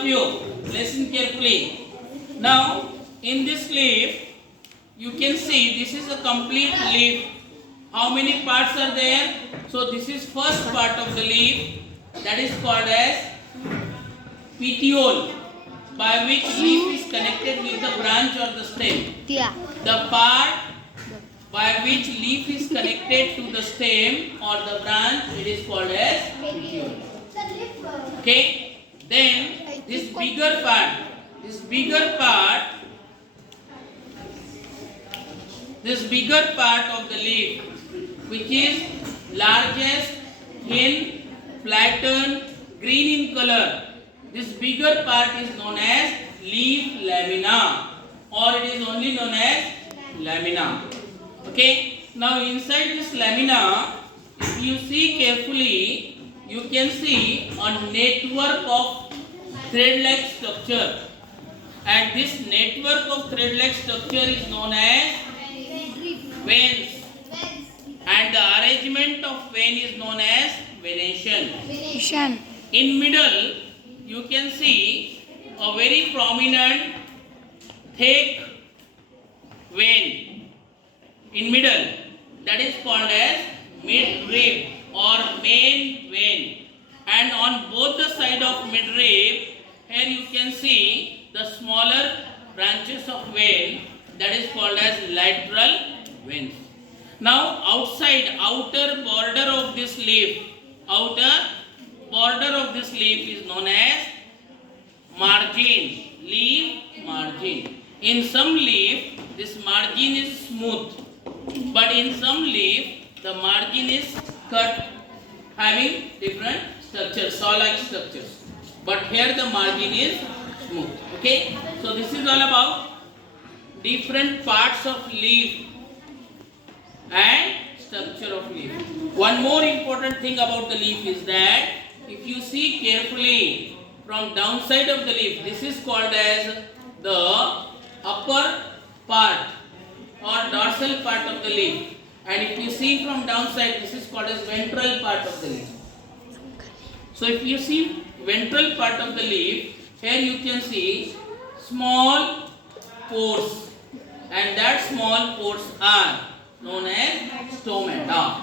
of you, listen carefully. Now, in this leaf, you can see this is a complete leaf. How many parts are there? So this is first part of the leaf, that is called as petiole, by which leaf is connected with the branch or the stem. The part by which leaf is connected to the stem or the branch, it is called as petiole. Okay? Then this bigger part of the leaf, which is largest, thin, flattened, green in color. This bigger part is known as leaf lamina, or it is only known as lamina. Okay? Now inside this lamina, if you see carefully, you can see a network of thread-like structure. And this network of thread-like structure is known as veins. And the arrangement of vein is known as venation. In middle, you can see a very prominent thick vein. In middle, that is called as midrib or main vein. And on both the side of midrib, here you can see the smaller branches of vein, that is called as lateral veins. Now outer border of this leaf is known as margin, leaf margin. In some leaf, this margin is smooth, but in some leaf, the margin is cut, having different structures, saw-like structures. But here the margin is smooth. Okay? So this is all about different parts of leaf and structure of leaf. One more important thing about the leaf is that if you see carefully from downside of the leaf, this is called as the upper part or dorsal part of the leaf. And if you see from downside, this is called as ventral part of the leaf. So if you see ventral part of the leaf, here you can see small pores, and that small pores are known as stomata.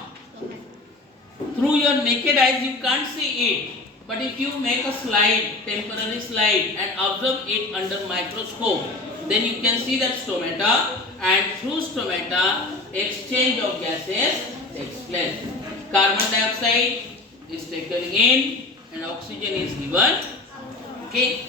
Through your naked eyes you can't see it, but if you make a slide, temporary slide, and observe it under microscope, then you can see that stomata, and through stomata exchange of gases takes place. Carbon dioxide is taken in and oxygen is given. Okay.